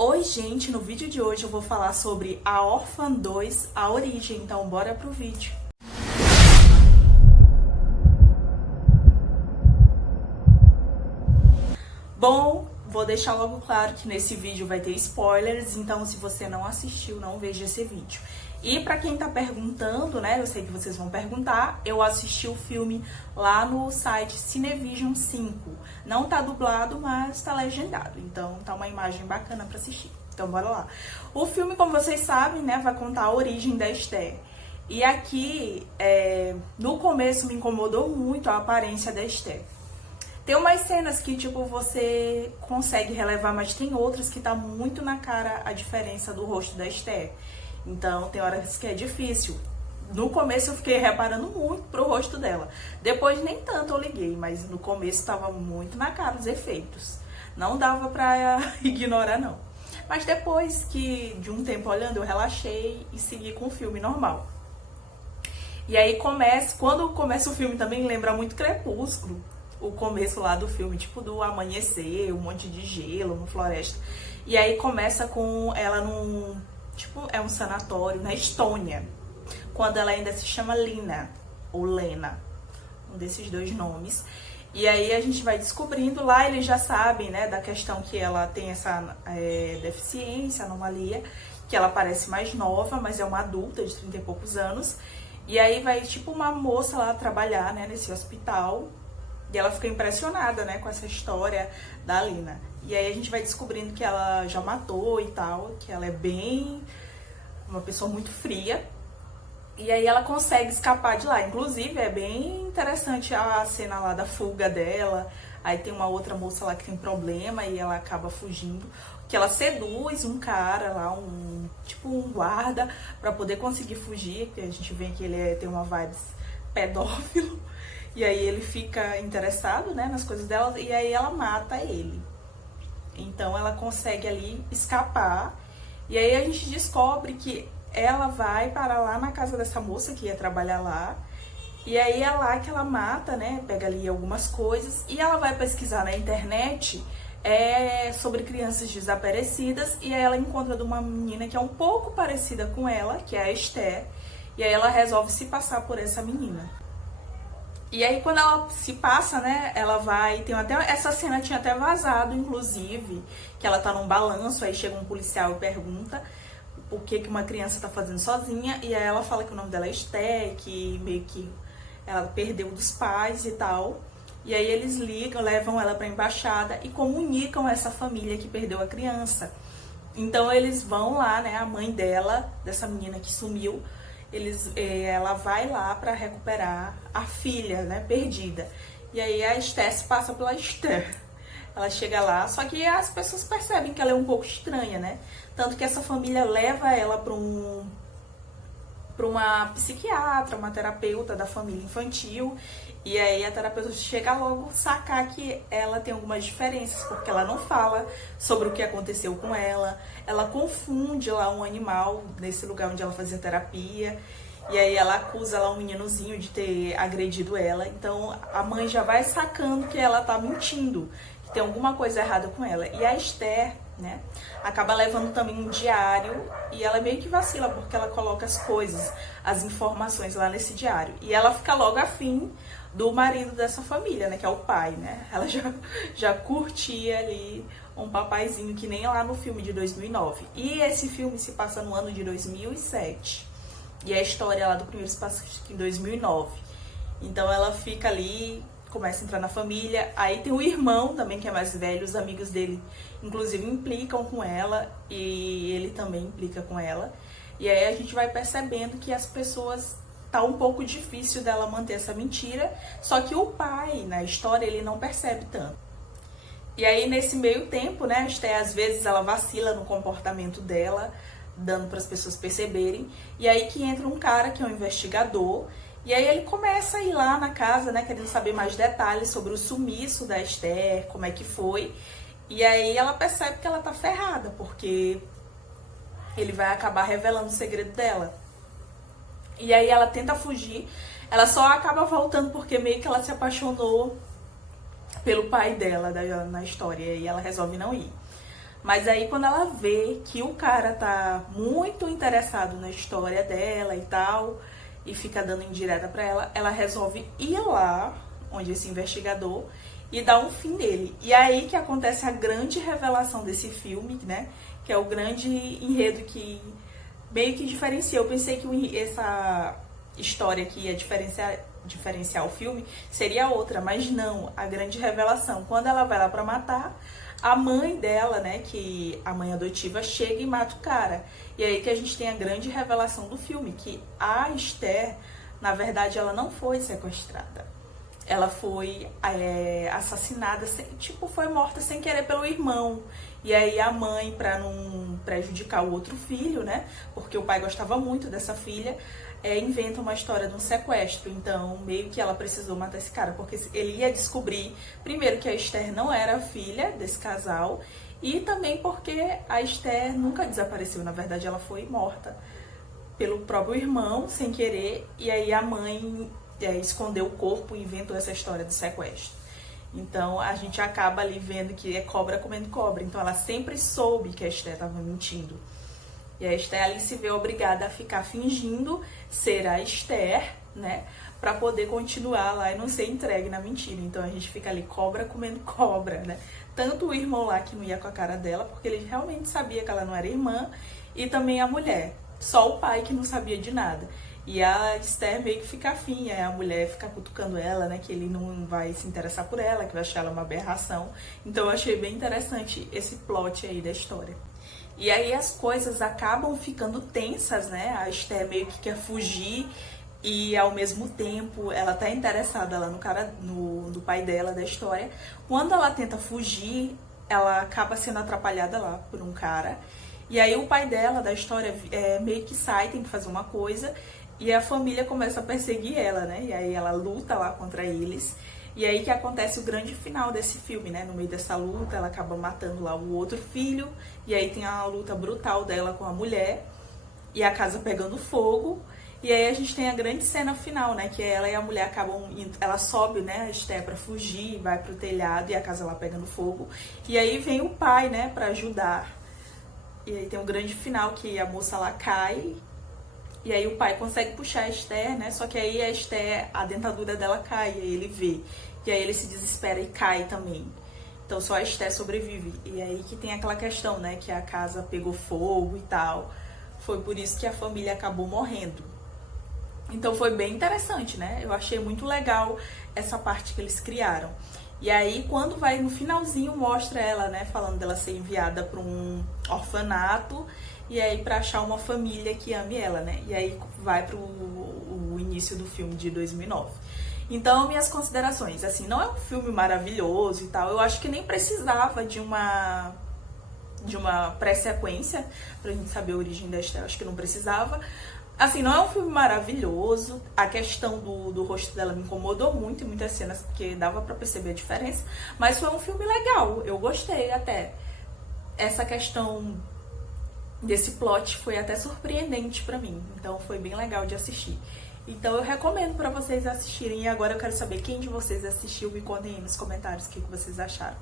Oi gente, no vídeo de hoje eu vou falar sobre A Órfã 2, A Origem, então bora pro vídeo. Bom, vou deixar logo claro que nesse vídeo vai ter spoilers, então se você não assistiu, não veja esse vídeo. E pra quem tá perguntando, né, eu sei que vocês vão perguntar, eu assisti o filme lá no site Cinevision 5. Não tá dublado, mas tá legendado, então tá uma imagem bacana pra assistir. Então bora lá. O filme, como vocês sabem, né, vai contar a origem da Esther. E aqui, no começo me incomodou muito a aparência da Esther. Tem umas cenas que, tipo, você consegue relevar, mas tem outras que tá muito na cara a diferença do rosto da Esther. Então, tem horas que é difícil. No começo eu fiquei reparando muito pro rosto dela. Depois nem tanto eu liguei, mas no começo tava muito na cara os efeitos. Não dava pra ignorar, não. Mas depois de um tempo olhando, eu relaxei e segui com o filme normal. E aí quando começa o filme também lembra muito Crepúsculo. O começo lá do filme, tipo do amanhecer, um monte de gelo, uma floresta. E aí começa com ela num... Tipo, é um sanatório na Estônia, quando ela ainda se chama Lina, ou Lena, um desses dois nomes. E aí a gente vai descobrindo, lá eles já sabem, né, da questão que ela tem essa deficiência, anomalia, que ela parece mais nova, mas é uma adulta de 30 e poucos anos. E aí vai, tipo, uma moça lá trabalhar, né, nesse hospital, e ela fica impressionada, né, com essa história da Lina. E aí a gente vai descobrindo que ela já matou e tal, que ela é bem... uma pessoa muito fria. E aí ela consegue escapar de lá. Inclusive, é bem interessante a cena lá da fuga dela. Aí tem uma outra moça lá que tem problema e ela acaba fugindo. Que ela seduz um cara lá, tipo um guarda, pra poder conseguir fugir. Porque a gente vê que ele tem uma vibes pedófilo. E aí ele fica interessado, né, nas coisas dela. E aí ela mata ele. Então ela consegue ali escapar. E aí a gente descobre que ela vai para lá na casa dessa moça que ia trabalhar lá. E aí é lá que ela mata, né? Pega ali algumas coisas. E ela vai pesquisar na internet sobre crianças desaparecidas. E aí ela encontra de uma menina que é um pouco parecida com ela, que é a Esther. E aí ela resolve se passar por essa menina. E aí quando ela se passa, né, ela vai... essa cena tinha até vazado, inclusive, que ela tá num balanço, aí chega um policial e pergunta o que uma criança tá fazendo sozinha, e aí ela fala que o nome dela é Esther, que meio que ela perdeu dos pais e tal. E aí eles ligam, levam ela pra embaixada e comunicam essa família que perdeu a criança. Então eles vão lá, né, a mãe dela, dessa menina que sumiu, ela vai lá para recuperar a filha, né, perdida. E aí a Esther se passa pela Esther. Ela chega lá, só que as pessoas percebem que ela é um pouco estranha, né? Tanto que essa família leva ela para uma psiquiatra, uma terapeuta da família infantil. E aí a terapeuta chega logo a sacar que ela tem algumas diferenças, porque ela não fala sobre o que aconteceu com ela. Ela confunde lá um animal nesse lugar onde ela fazia terapia. E aí ela acusa lá um meninozinho de ter agredido ela. Então a mãe já vai sacando que ela tá mentindo, que tem alguma coisa errada com ela. E a Esther, né, acaba levando também um diário e ela meio que vacila, porque ela coloca as coisas, as informações lá nesse diário. E ela fica logo afim do marido dessa família, né, que é o pai, né? Ela já curtia ali um papaizinho, que nem lá no filme de 2009. E esse filme se passa no ano de 2007. E a história lá do primeiro se passa em 2009. Então ela fica ali, começa a entrar na família. Aí tem o irmão também, que é mais velho. Os amigos dele, inclusive, implicam com ela. E ele também implica com ela. E aí a gente vai percebendo que as pessoas... tá um pouco difícil dela manter essa mentira. Só que o pai, na história, ele não percebe tanto. E aí, nesse meio tempo, né, a Esther, às vezes, ela vacila no comportamento dela, dando para as pessoas perceberem. E aí que entra um cara que é um investigador. E aí ele começa a ir lá na casa, né, querendo saber mais detalhes sobre o sumiço da Esther, como é que foi. E aí ela percebe que ela tá ferrada, porque ele vai acabar revelando o segredo dela. E aí ela tenta fugir, ela só acaba voltando porque meio que ela se apaixonou pelo pai dela na história, e ela resolve não ir. Mas aí quando ela vê que o cara tá muito interessado na história dela e tal, e fica dando indireta pra ela, ela resolve ir lá, onde esse investigador, e dar um fim nele. E aí que acontece a grande revelação desse filme, né? Que é o grande enredo que meio que diferencia. Eu pensei que essa história que ia diferenciar o filme seria outra, mas não, a grande revelação. Quando ela vai lá pra matar, a mãe dela, né, que a mãe adotiva, chega e mata o cara. E aí que a gente tem a grande revelação do filme, que a Esther, na verdade, ela não foi sequestrada. Ela foi assassinada, foi morta sem querer pelo irmão. E aí a mãe, pra não prejudicar o outro filho, né, porque o pai gostava muito dessa filha, inventa uma história de um sequestro. Então, meio que ela precisou matar esse cara, porque ele ia descobrir, primeiro, que a Esther não era filha desse casal, e também porque a Esther nunca desapareceu. Na verdade, ela foi morta pelo próprio irmão, sem querer, e aí a mãe escondeu o corpo e inventou essa história do sequestro. Então, a gente acaba ali vendo que é cobra comendo cobra. Então, ela sempre soube que a Esther estava mentindo. E a Esther ali se vê obrigada a ficar fingindo ser a Esther, né? Pra poder continuar lá e não ser entregue na mentira. Então a gente fica ali cobra comendo cobra, né? Tanto o irmão lá que não ia com a cara dela, porque ele realmente sabia que ela não era irmã, e também a mulher. Só o pai que não sabia de nada. E a Esther meio que fica afim, a mulher fica cutucando ela, né? Que ele não vai se interessar por ela, que vai achar ela uma aberração. Então eu achei bem interessante esse plot aí da história. E aí as coisas acabam ficando tensas, né? A Esther meio que quer fugir e ao mesmo tempo ela tá interessada lá no cara, no pai dela da história. Quando ela tenta fugir, ela acaba sendo atrapalhada lá por um cara. E aí o pai dela da história meio que sai, tem que fazer uma coisa, e a família começa a perseguir ela, né? E aí ela luta lá contra eles. E aí que acontece o grande final desse filme, né? No meio dessa luta, ela acaba matando lá o outro filho. E aí tem a luta brutal dela com a mulher. E a casa pegando fogo. E aí a gente tem a grande cena final, né? Que ela e a mulher acabam indo... Ela sobe, né? A Esther pra fugir, vai pro telhado e a casa lá pegando fogo. E aí vem o pai, né? Pra ajudar. E aí tem um grande final que a moça lá cai. E aí o pai consegue puxar a Esther, né? Só que aí a Esther, a dentadura dela cai, e aí ele vê. E aí ele se desespera e cai também. Então só a Esther sobrevive. E aí que tem aquela questão, né? Que a casa pegou fogo e tal. Foi por isso que a família acabou morrendo. Então foi bem interessante, né? Eu achei muito legal essa parte que eles criaram. E aí quando vai no finalzinho mostra ela, né? Falando dela ser enviada para um orfanato. E aí pra achar uma família que ame ela, né? E aí vai pro o início do filme de 2009. Então, minhas considerações, assim, não é um filme maravilhoso e tal. Eu acho que nem precisava de uma pré-sequência pra gente saber a origem da Esther. Acho que não precisava. Assim, não é um filme maravilhoso. A questão do rosto dela me incomodou muito em muitas cenas, porque dava pra perceber a diferença. Mas foi um filme legal. Eu gostei até. Essa questão desse plot foi até surpreendente pra mim. Então foi bem legal de assistir. Então eu recomendo pra vocês assistirem. E agora eu quero saber quem de vocês assistiu. Me contem aí nos comentários o que vocês acharam.